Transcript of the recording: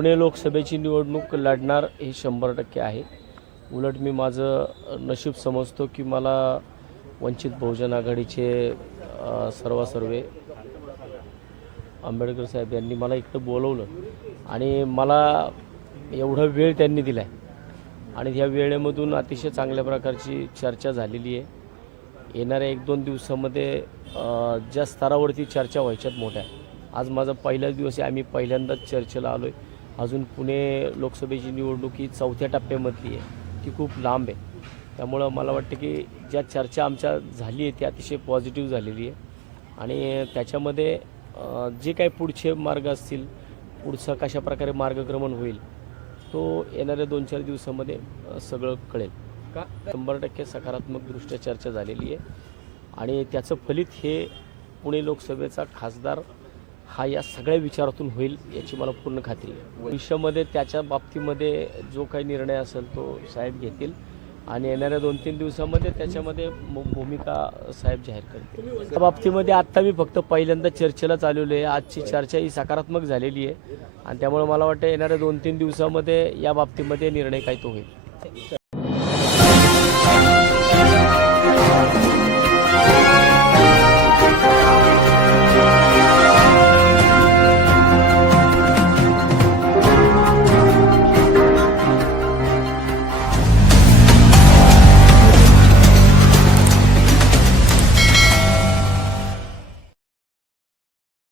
पुणे लोकसभेची निवडणूक लढणार हे शंभर टक्के आहे. उलट मी माझं नशीब समजतो की मला वंचित बहुजन आघाडीचे सर्वासर्वे आंबेडकर साहेब यांनी मला इकडं बोलवलं आणि मला एवढा वेळ त्यांनी दिला आहे आणि ह्या वेळेमधून अतिशय चांगल्या प्रकारची चर्चा झालेली आहे. येणाऱ्या एक दोन दिवसामध्ये ज्या स्तरावरती चर्चा व्हायच्यात मोठ्या. आज माझा पहिलाच दिवस आहे आम्ही पहिल्यांदाच चर्चेला आलो आहे अजून पुणे लोकसभेची निवडणूक ही चौथ्या टप्प्यामधली आहे. ती खूप लांब आहे. त्यामुळं मला वाटतं की ज्या चर्चा आमच्या झाली आहे ती अतिशय पॉझिटिव्ह झालेली आहे. आणि त्याच्यामध्ये जे काही पुढचे मार्ग असतील पुढचा कशा प्रकारे मार्गक्रमण होईल तो येणाऱ्या दोन चार दिवसामध्ये सगळं कळेल. का? शंभर टक्के सकारात्मकदृष्ट्या चर्चा झालेली आहे. आणि त्याचं फलित हे पुणे लोकसभेचा खासदार हा या सगळ्या विचारातून होईल याची मला पूर्ण खात्री आहे. भविष्यामध्ये त्याच्या बाबतीमध्ये जो काही निर्णय असेल तो साहेब घेतील आणि येणाऱ्या दोन तीन दिवसामध्ये त्याच्यामध्ये भूमिका साहेब जाहीर करतील. त्या बाबतीमध्ये आत्ता मी फक्त पहिल्यांदा चर्चेला चालवली आहे. आजची चर्चा ही सकारात्मक झालेली आहे. आणि त्यामुळे मला वाटतं येणाऱ्या दोन तीन दिवसामध्ये या बाबतीमध्ये निर्णय काय तो होईल.